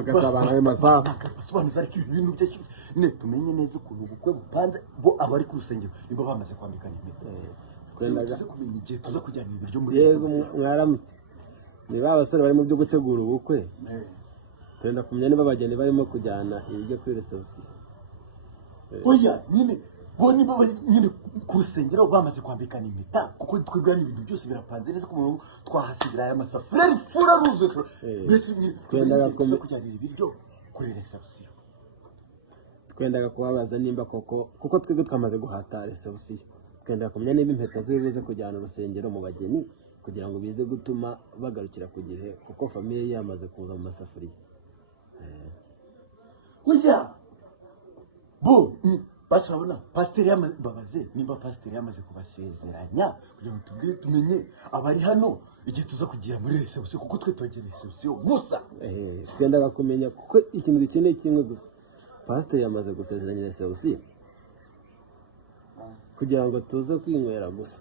bagasabana ayo masaha basobanuza ariko ibintu byashyushye ne tumenye neza ukuntu ubukwe bupanze bo abari ku rusengero nibo bamaze kwambikana impeta twendaga kumenya igihe tuza kujyana ibiryo muri reception mwaramutse niba abasore bari mu byo gutegura ubukwe twenda kumenya niba abageni barimo kujyana ibiryo kuri reception oya nyine bo niba nyine ku rusengero bamaze kwambikana impeta kuko twebwe ibintu byose birapanze neza ku muntu twahasigira aya masafuri fura ruzo mbese twendaga kujyana ibiryo kuri reception twendaga kubabaza nimba kuko twebwe twamaze guhata reception twendaga kumenya niba impeta zibuze kujyana urusengero mu bageni kugira ngo bize gutuma bagarukira ku gihe kuko famille yamaze kuza mu masafuriya oya bo basi urabona pasiteri yamaze nimba pasiteri yamaze kubasezeranya kugira ngo tubwire tumenye abari hano igihe tuza kugira muri reception kuko twe twagiye reception gusa twendaga kumenya kuko ikintu gikeneye kimwe gusa pasiteri yamaze gusezeranya reception kugira ngo tuze kwinywera gusa